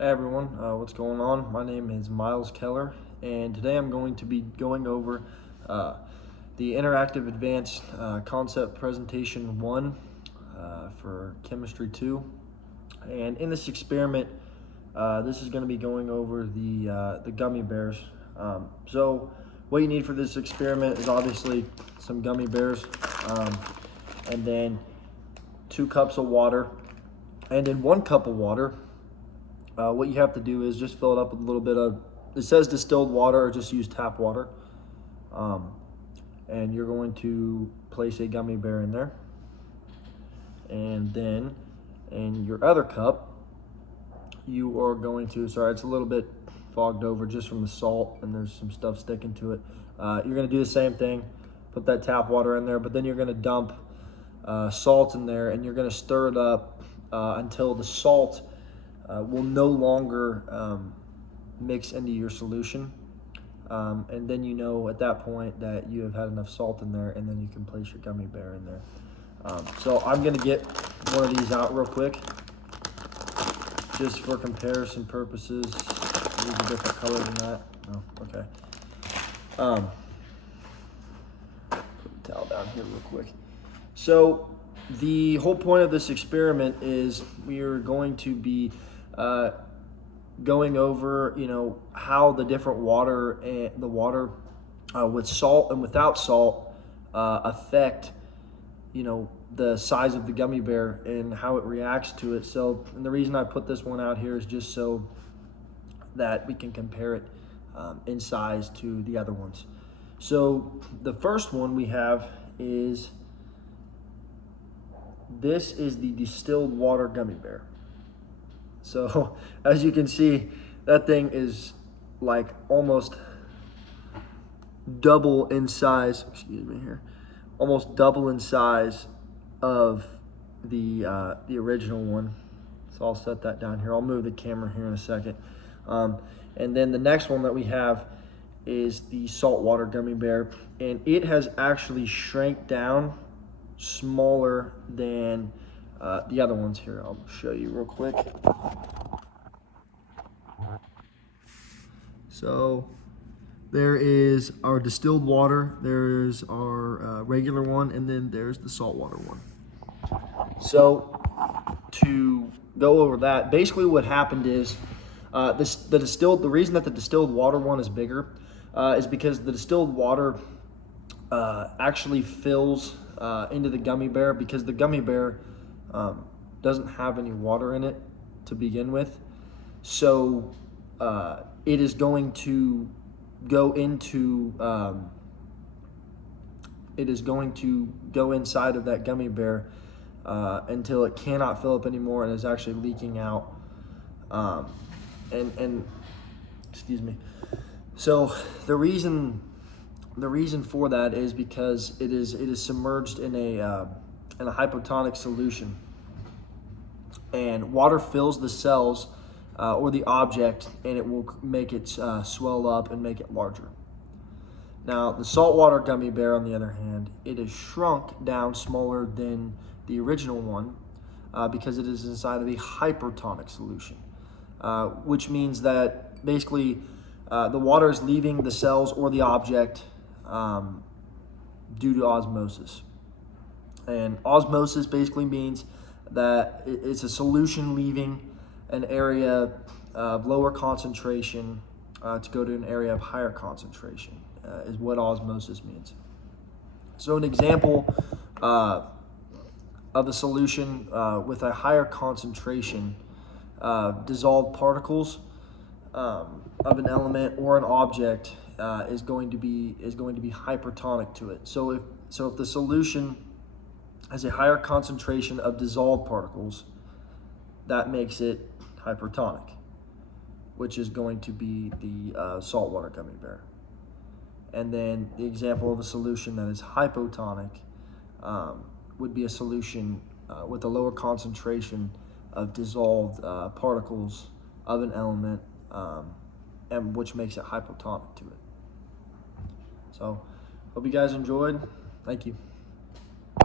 Hey everyone, what's going on? My name is Miles Keller, and today I'm going to be going over uh, the Interactive Advanced Concept Presentation 1 for Chemistry 2. And in this experiment, this is going to be going over the gummy bears. So what you need for this experiment is obviously some gummy bears, and then 2 cups of water. And in 1 cup of water, what you have to do is just fill it up with a little bit of, it says distilled water, or just use tap water. And you're going to place a gummy bear in there. And then in your other cup, you are going to, sorry, it's a little bit fogged over just from the salt and there's some stuff sticking to it. You're going to do the same thing, put that tap water in there, but then you're going to dump salt in there, and you're going to stir it up until the salt will no longer mix into your solution. And then you know at that point that you have had enough salt in there, and then you can place your gummy bear in there. So I'm going to get one of these out real quick, just for comparison purposes. Use a different color than that. No, okay. Put the towel down here real quick. So the whole point of this experiment is we are going to be going over, how the different water and the water with salt and without salt affect, the size of the gummy bear and how it reacts to it. So, and the reason I put this one out here is just so that we can compare it in size to the other ones. So the first one we have is, this is the distilled water gummy bear. So as you can see, that thing is like almost double in size, almost double in size of the original one. So I'll set that down here. I'll move the camera here in a second. And then the next one that we have is the saltwater gummy bear, and it has actually shrank down smaller than the other ones. Here, I'll show you real quick. So there is our distilled water, there's our regular one, and then there's the saltwater one. So to go over that, basically what happened is the reason that the distilled water one is bigger is because the distilled water actually fills into the gummy bear, because the gummy bear doesn't have any water in it to begin with. So it is going to go into go inside of that gummy bear until it cannot fill up anymore and is actually leaking out. And excuse me. So the reason for that is because it is submerged in a hypotonic solution, and water fills the cells or the object, and it will make it swell up and make it larger. Now the saltwater gummy bear, on the other hand, it is shrunk down smaller than the original one because it is inside of a hypertonic solution, which means that basically the water is leaving the cells or the object due to osmosis. And osmosis basically means that it's a solution leaving an area of lower concentration to go to an area of higher concentration, is what osmosis means. So an example of a solution with a higher concentration, dissolved particles of an element or an object is going to be hypertonic to it. So if the solution has a higher concentration of dissolved particles, that makes it hypertonic, which is going to be the saltwater gummy bear. And then the example of a solution that is hypotonic would be a solution with a lower concentration of dissolved particles of an element, and which makes it hypotonic to it. So hope you guys enjoyed. Thank you.